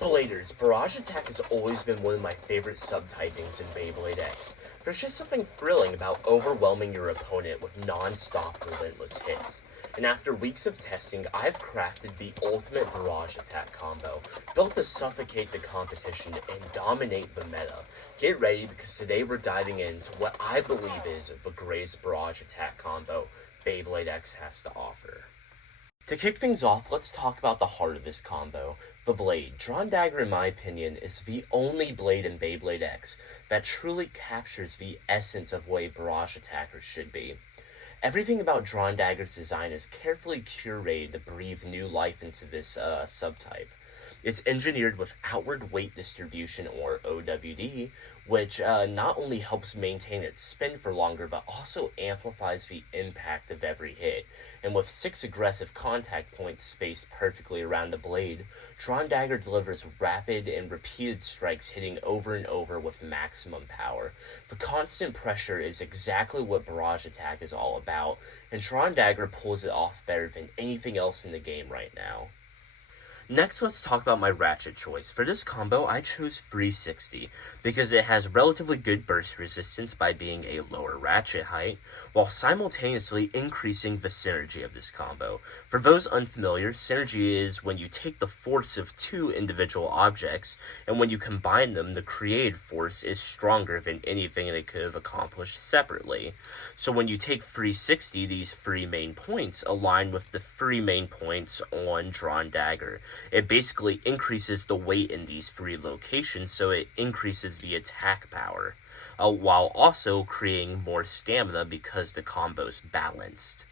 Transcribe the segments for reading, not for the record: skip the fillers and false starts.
Bladers, Barrage Attack has always been one of my favorite subtypings in Beyblade X. There's just something thrilling about overwhelming your opponent with non-stop relentless hits. And after weeks of testing, I've crafted the ultimate Barrage Attack combo, built to suffocate the competition and dominate the meta. Get ready, because today we're diving into what I believe is the greatest Barrage Attack combo Beyblade X has to offer. To kick things off, let's talk about the heart of this combo, the blade. DranDagger, in my opinion, is the only blade in Beyblade X that truly captures the essence of what a Barrage attacker should be. Everything about DranDagger's design is carefully curated to breathe new life into this subtype. It's engineered with outward weight distribution, or OWD, which not only helps maintain its spin for longer, but also amplifies the impact of every hit. And with 6 aggressive contact points spaced perfectly around the blade, DranDagger delivers rapid and repeated strikes hitting over and over with maximum power. The constant pressure is exactly what Barrage Attack is all about, and DranDagger pulls it off better than anything else in the game right now. Next, let's talk about my ratchet choice. For this combo, I chose 360 because it has relatively good burst resistance by being a lower ratchet height, while simultaneously increasing the synergy of this combo. For those unfamiliar, synergy is when you take the force of 2 individual objects, and when you combine them, the created force is stronger than anything they could have accomplished separately. So when you take 360, these 3 main points align with the 3 main points on DranDagger. It basically increases the weight in these 3 locations, so it increases the attack power, while also creating more stamina because the combo's balanced.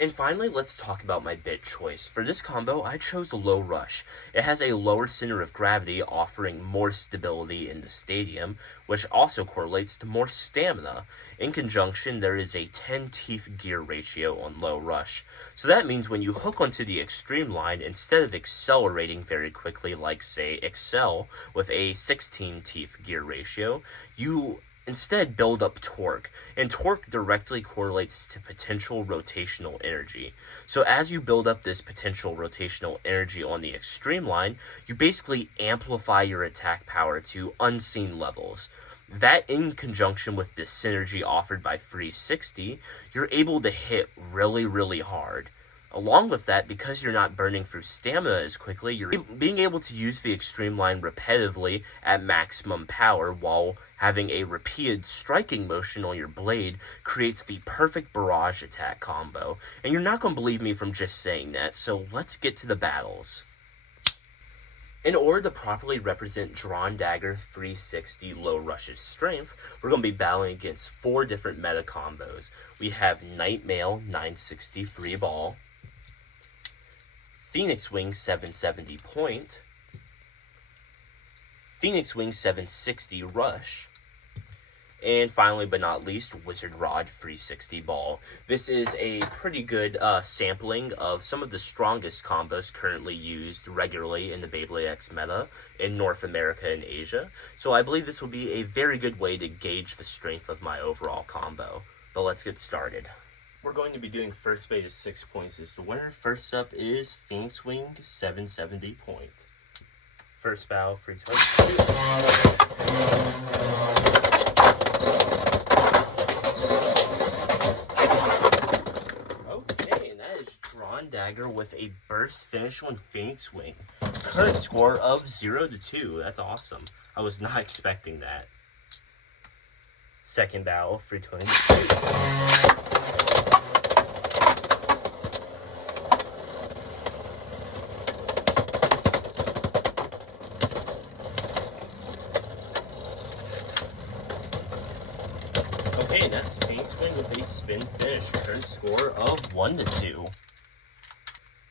And finally, let's talk about my bit choice. For this combo, I chose Low Rush. It has a lower center of gravity, offering more stability in the stadium, which also correlates to more stamina. In conjunction, there is a 10 teeth gear ratio on Low Rush. So that means when you hook onto the extreme line, instead of accelerating very quickly like, say, Excel with a 16 teeth gear ratio, you instead build up torque, and torque directly correlates to potential rotational energy. So as you build up this potential rotational energy on the extreme line, you basically amplify your attack power to unseen levels. That, in conjunction with the synergy offered by 360, you're able to hit really, really hard. Along with that, because you're not burning through stamina as quickly, you're being able to use the extreme line repetitively at maximum power, while having a repeated striking motion on your blade creates the perfect Barrage Attack combo. And you're not going to believe me from just saying that, so let's get to the battles. In order to properly represent DranDagger 360 Low Rush's strength, we're going to be battling against 4 different meta combos. We have Nightmail 960 Free Ball, Phoenix Wing 770 Point, Phoenix Wing 760 Rush, and finally but not least, Wizard Rod 360 Ball. This is a pretty good sampling of some of the strongest combos currently used regularly in the Beyblade X meta in North America and Asia. So I believe this will be a very good way to gauge the strength of my overall combo. But let's get started. We're going to be doing first bait as 6 points as the winner. First up is Phoenix Wing 770 Point. First bow, free touch. Okay, and that is DranDagger with a burst finish on Phoenix Wing. Current score of 0-2. That's awesome. I was not expecting that. Second bow, free twin. Okay, that's Phoenix Wing with a spin finish. Current score of 1-2.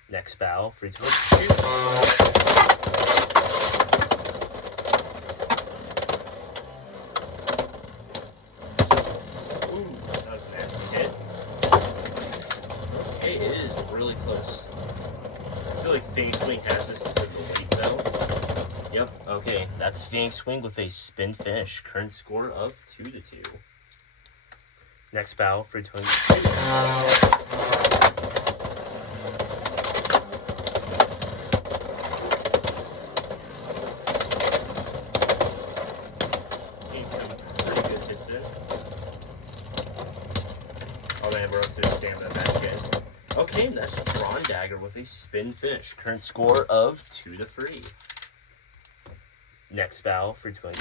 Next bow, free to shoot. Ooh, that was a nasty hit. Okay, it is really close. I feel like Phoenix Wing has this because of the weight though. Yep, okay, that's Phoenix Wing with a spin finish. Current score of 2-2. Next bow for 22. we're up to a stamina match again. Okay, and that's DranDagger with a spin finish. Current score of 2-3. Next battle for 20.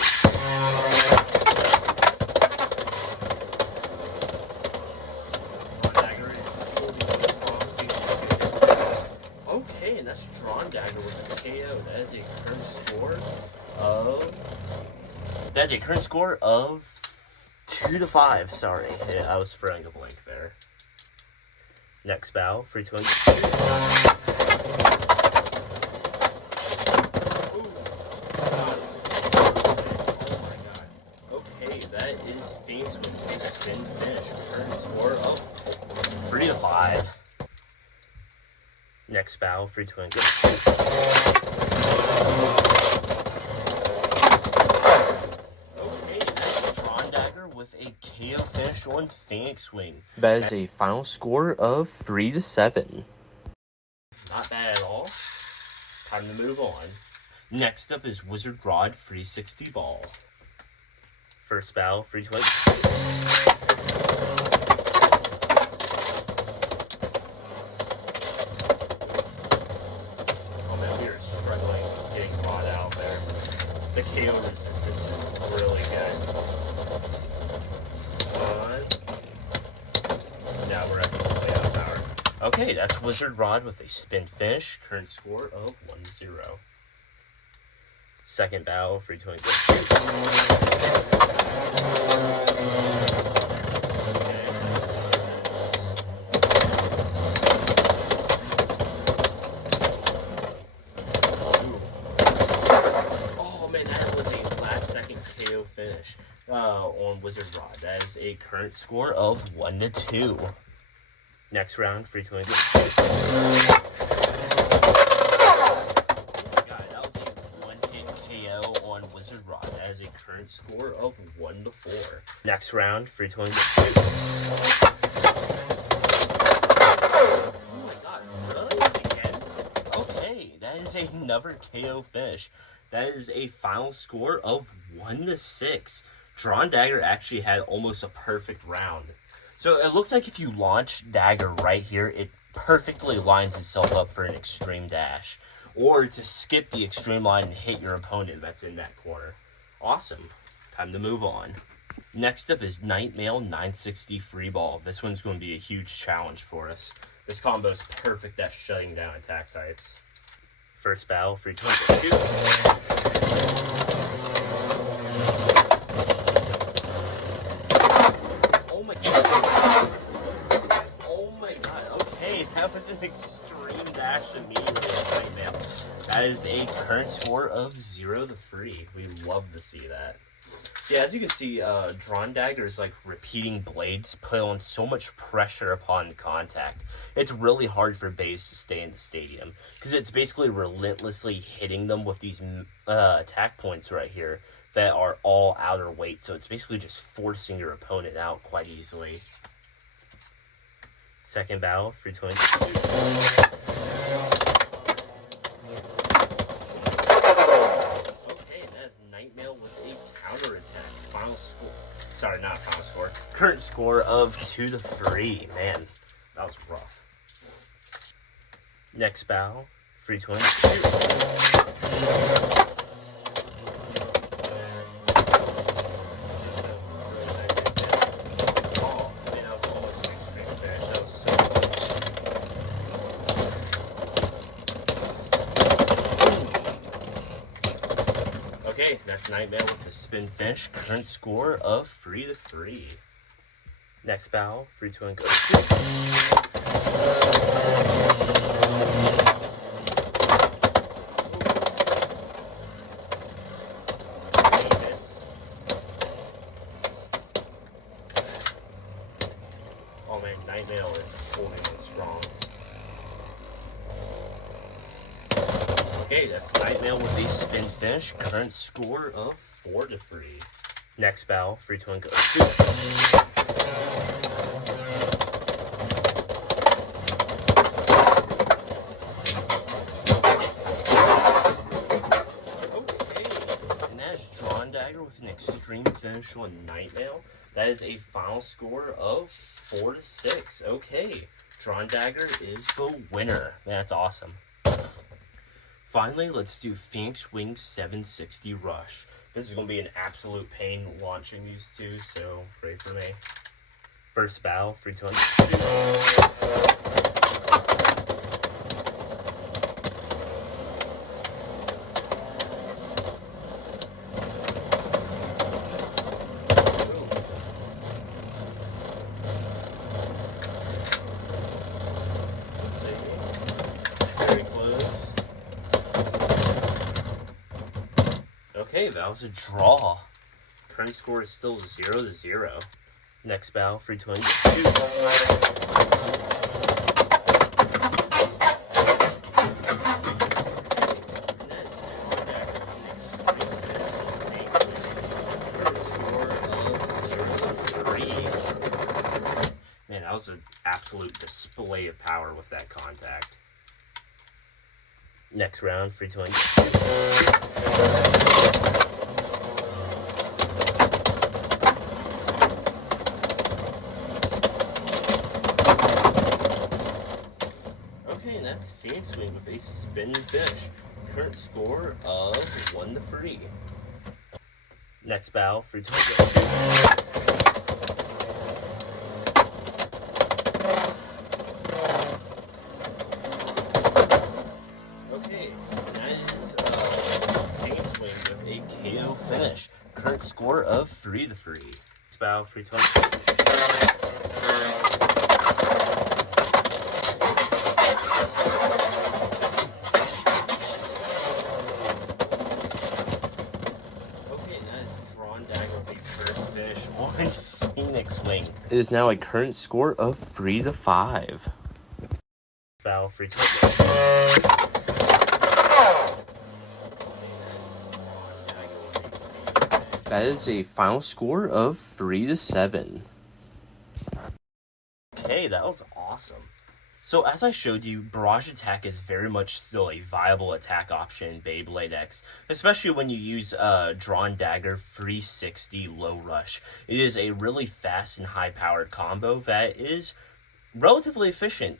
Okay, and that's DranDagger with a KO. That is a current score of 2-5. Sorry, I was throwing a blank there. Next battle, 320. Okay, that is Phoenix with a spin finish. Current score of 3-5. Next battle, 320. With a KO finish on Phoenix Wing. That is a final score of 3-7. Not bad at all. Time to move on. Next up is Wizard Rod 360 Ball. First battle, 320. Oh man, we are struggling getting Rod out there. The KO resistance is really good. Now we're at the way out of power. Okay, that's Wizard Rod with a spin finish. Current score of 1-0. Second battle, 320. Oh man, that was a last second KO finish. On Wizard Rod. That is a current score of 1-2. Next round, 320. Oh my god, that was a one-hit KO on Wizard Rod. That is a current score of 1-4. Next round, 320. Oh my god, really? Again? Okay, that is another KO finish. That is a final score of 1-6. DranDagger actually had almost a perfect round. So it looks like if you launch Dagger right here, it perfectly lines itself up for an extreme dash. Or to skip the extreme line and hit your opponent that's in that corner. Awesome. Time to move on. Next up is Nightmail 960 Free Ball. This one's going to be a huge challenge for us. This combo is perfect at shutting down attack types. First battle, 320. That was an extreme dash immediately right now. That is a current score of 0-3. We love to see that. Yeah, as you can see, DranDagger's like repeating blades put on so much pressure upon contact. It's really hard for Bays to stay in the stadium because it's basically relentlessly hitting them with these attack points right here that are all outer weight. So it's basically just forcing your opponent out quite easily. Second battle, 320. Okay, that is Nightmail with a counter attack. Final score. Sorry, not final score. Current score of 2-3. Man, that was rough. Next battle, 320. Okay, that's Nightmare with the spin finish. Current score of 3-3. Next battle, 3-2 and go. Oh man, Nightmare is holding it strong. Okay, that's Nightmail with a spin finish. Current score of 4-3. Next battle, 3-2 and go. Okay, and that is DranDagger with an extreme finish on Nightmail. That is a final score of 4-6. Okay, DranDagger is the winner. That's awesome. Finally, let's do Phoenix Wing 760 Rush. This is going to be an absolute pain launching these two, so ready for me. First battle, 3, 2, 1. Very close. Okay, that was a draw. Current score is still 0-0. Next battle, 3, 2, 1. Man, that was an absolute display of power with that contact. Next round, 3, 2, 1. Okay, and that's Phoenix Wing with a spin finish. Current score of 1-3. Next battle, 3, 2, 1. KO finish. Current score of 3-3. Battle 3, 2, 1. Okay, that is DranDagger with the first finish on Phoenix Wing. It is now a current score of 3-5. Battle 3, 2, 1. That is a final score of 3-7. Okay, that was awesome. So as I showed you, Barrage attack is very much still a viable attack option in Beyblade X, especially when you use DranDagger 360 Low Rush. It is a really fast and high-powered combo that is relatively efficient.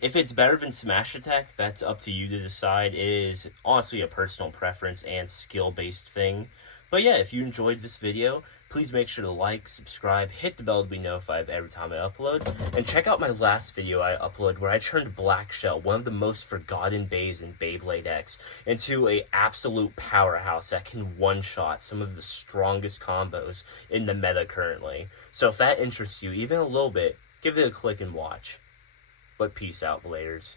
If it's better than Smash Attack, that's up to you to decide. It is honestly a personal preference and skill-based thing. But yeah, if you enjoyed this video, please make sure to like, subscribe, hit the bell to be notified every time I upload, and check out my last video I uploaded where I turned Black Shell, one of the most forgotten bays in Beyblade X, into an absolute powerhouse that can one-shot some of the strongest combos in the meta currently. So if that interests you even a little bit, give it a click and watch. But peace out, Bladers.